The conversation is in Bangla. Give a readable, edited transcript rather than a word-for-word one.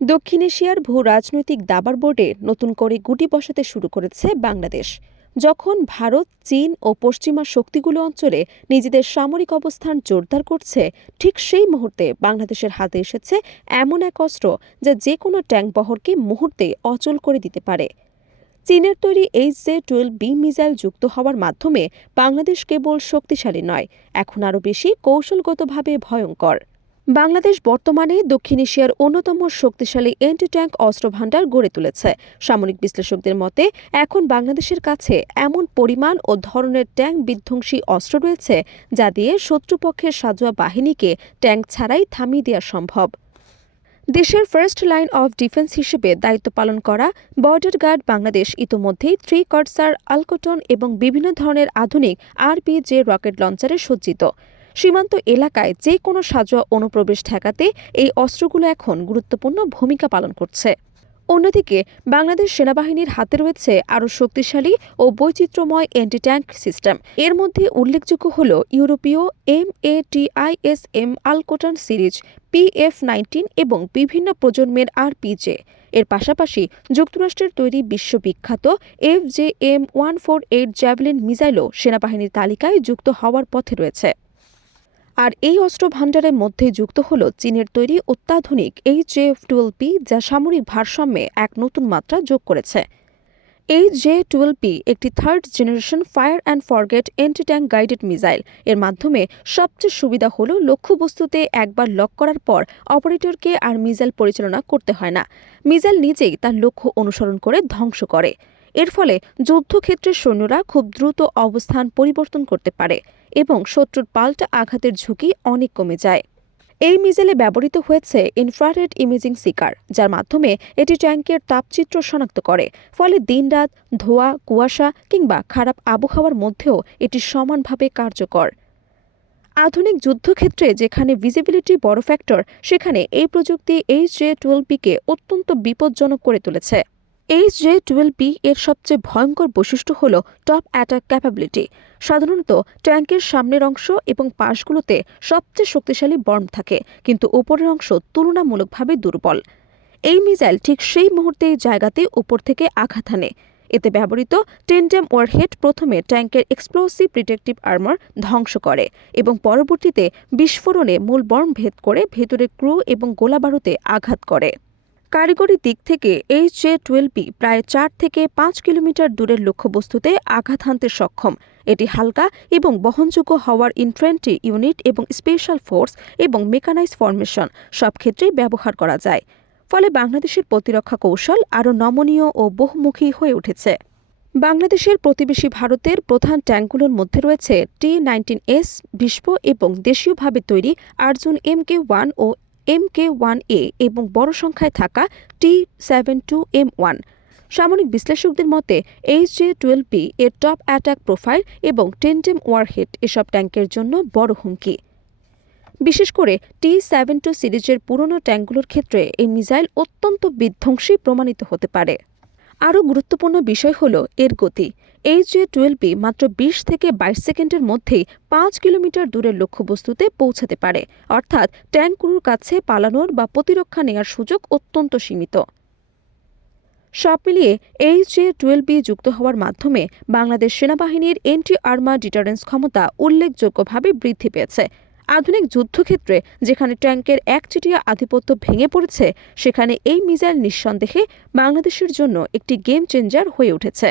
দক্ষিণ এশিয়ার ভূ রাজনৈতিক দাবার বোর্ডে নতুন করে গুটি বসাতে শুরু করেছে বাংলাদেশ। যখন ভারত, চীন ও পশ্চিমা শক্তিগুলো অঞ্চলে নিজেদের সামরিক অবস্থান জোরদার করছে, ঠিক সেই মুহূর্তে বাংলাদেশের হাতে এসেছে এমন এক অস্ত্র যা যে কোনো ট্যাঙ্ক বহরকে মুহূর্তে অচল করে দিতে পারে। চীনের তৈরি HJ-12B মিসাইল যুক্ত হওয়ার মাধ্যমে বাংলাদেশ কেবল শক্তিশালী নয়, এখন আরও বেশি কৌশলগতভাবে ভয়ঙ্কর। বাংলাদেশ বর্তমানে দক্ষিণ এশিয়ার অন্যতম শক্তিশালী এন্টি ট্যাঙ্ক অস্ত্রভান্ডার গড়ে তুলেছে। সামরিক বিশ্লেষকদের মতে এখন বাংলাদেশের কাছে এমন পরিমাণ ও ধরনের ট্যাঙ্ক বিধ্বংসী অস্ত্র রয়েছে যা দিয়ে শত্রুপক্ষের সাঁজোয়া বাহিনীকে ট্যাঙ্ক ছাড়াই থামিয়ে দেওয়া সম্ভব। দেশের ফার্স্ট লাইন অফ ডিফেন্স হিসেবে দায়িত্ব পালন করা বর্ডার গার্ড বাংলাদেশ ইতোমধ্যেই 3 কর্সার, আলকটন এবং বিভিন্ন ধরনের আধুনিক RPG রকেট লঞ্চারে সজ্জিত। সীমান্ত এলাকায় যে কোনো সাঁজোয়া অনুপ্রবেশ ঠেকাতে এই অস্ত্রগুলো এখন গুরুত্বপূর্ণ ভূমিকা পালন করছে। অন্যদিকে বাংলাদেশ সেনাবাহিনীর হাতে রয়েছে আরও শক্তিশালী ও বৈচিত্র্যময় অ্যান্টি ট্যাঙ্ক সিস্টেম। এর মধ্যে উল্লেখযোগ্য হল ইউরোপীয় MATISM আলকোটন সিরিজ, PF-19 এবং বিভিন্ন প্রজন্মের RPG। এর পাশাপাশি যুক্তরাষ্ট্রের তৈরি বিশ্ববিখ্যাত FJM-148 জ্যাভেলিন মিসাইলও সেনাবাহিনীর তালিকায় যুক্ত হওয়ার পথে রয়েছে। আর এই অস্ত্র ভান্ডারের মধ্যে যুক্ত হল চীনের তৈরি অত্যাধুনিক HJ-12B, যা সামরিক ভারসাম্যে এক নতুন মাত্রা যোগ করেছে। HJ-12B একটি third generation fire and forget anti tank guided missile. এর মাধ্যমে সবচেয়ে সুবিধা হল লক্ষ্যবস্তুতে একবার লক করার পর অপারেটরকে আর মিসাইল পরিচালনা করতে হয় না। মিসাইল নিজেই তার লক্ষ্য অনুসরণ করে ধ্বংস করে। এর ফলে যুদ্ধক্ষেত্রের সৈন্যরা খুব দ্রুত অবস্থান পরিবর্তন করতে পারে এবং শত্রুর পাল্টা আঘাতের ঝুঁকি অনেক কমে যায়। এই মিসাইলে ব্যবহৃত হয়েছে ইনফ্রারেড ইমেজিং সিকার, যার মাধ্যমে এটি ট্যাঙ্কের তাপচিত্র শনাক্ত করে। ফলে দিনরাত, ধোঁয়া, কুয়াশা কিংবা খারাপ আবহাওয়ার মধ্যেও এটি সমানভাবে কার্যকর। আধুনিক যুদ্ধক্ষেত্রে যেখানে ভিজিবিলিটি বড় ফ্যাক্টর, সেখানে এই প্রযুক্তি HJ-12B-কে অত্যন্ত বিপজ্জনক করে তুলেছে। HJ-12B এর সবচেয়ে ভয়ঙ্কর বৈশিষ্ট্য হল টপ অ্যাটাক ক্যাপাবিলিটি। সাধারণত ট্যাঙ্কের সামনের অংশ এবং পাশগুলোতে সবচেয়ে শক্তিশালী বর্ম থাকে, কিন্তু ওপরের অংশ তুলনামূলকভাবে দুর্বল। এই মিসাইল ঠিক সেই মুহূর্তেই জায়গাতে উপর থেকে আঘাত হানে। এতে ব্যবহৃত টেন্ডেম ওয়ারহেড প্রথমে ট্যাঙ্কের এক্সপ্লোসিভ প্রিটেক্টিভ আর্মার ধ্বংস করে এবং পরবর্তীতে বিস্ফোরণে মূল বর্ম ভেদ করে ভেতরের ক্রু এবং গোলাবারুদে আঘাত করে। কারিগরি দিক থেকে HJ-12B প্রায় 4 থেকে 5 কিলোমিটার দূরের লক্ষ্যবস্তুতে আঘাত হানতে সক্ষম। এটি হালকা এবং বহনযোগ্য হওয়ার ইনফ্যান্ট্রি ইউনিট এবং স্পেশাল ফোর্স এবং মেকানাইজ ফরমেশন সব ক্ষেত্রেই ব্যবহার করা যায়। ফলে বাংলাদেশের প্রতিরক্ষা কৌশল আরও নমনীয় ও বহুমুখী হয়ে উঠেছে। বাংলাদেশের প্রতিবেশী ভারতের প্রধান ট্যাঙ্কগুলোর মধ্যে রয়েছে T-19S ভীষ্ম এবং দেশীয়ভাবে তৈরি অর্জুন MK-1 ও MK-1A এবং বড় সংখ্যায় থাকা T-72M1। সামরিক বিশ্লেষকদের মতে HJ-12B এর টপ অ্যাটাক প্রোফাইল এবং টেন্ডেম ওয়ারহেড এসব ট্যাঙ্কের জন্য বড় হুমকি। বিশেষ করে T-72 সিরিজের পুরনো ট্যাঙ্কগুলোর ক্ষেত্রে এই মিসাইল অত্যন্ত বিধ্বংসী প্রমাণিত হতে পারে। আরও গুরুত্বপূর্ণ বিষয় হল এর গতি। HJ-12B মাত্র 20 থেকে 22 সেকেন্ডের মধ্যেই 5 কিলোমিটার দূরের লক্ষ্যবস্তুতে পৌঁছাতে পারে, অর্থাৎ ট্যাঙ্কগুলোর কাছে পালানোর বা প্রতিরক্ষা নেওয়ার সুযোগ অত্যন্ত সীমিত। সব মিলিয়ে HJ-12B যুক্ত হওয়ার মাধ্যমে বাংলাদেশ সেনাবাহিনীর এন্টি আর্মার ডিটারেন্স ক্ষমতা উল্লেখযোগ্যভাবে বৃদ্ধি পেয়েছে। আধুনিক যুদ্ধক্ষেত্রে যেখানে ট্যাঙ্কের একচেটিয়া আধিপত্য ভেঙে পড়েছে, সেখানে এই মিসাইল নিঃসন্দেহে বাংলাদেশের জন্য একটি গেম চেঞ্জার হয়ে উঠেছে।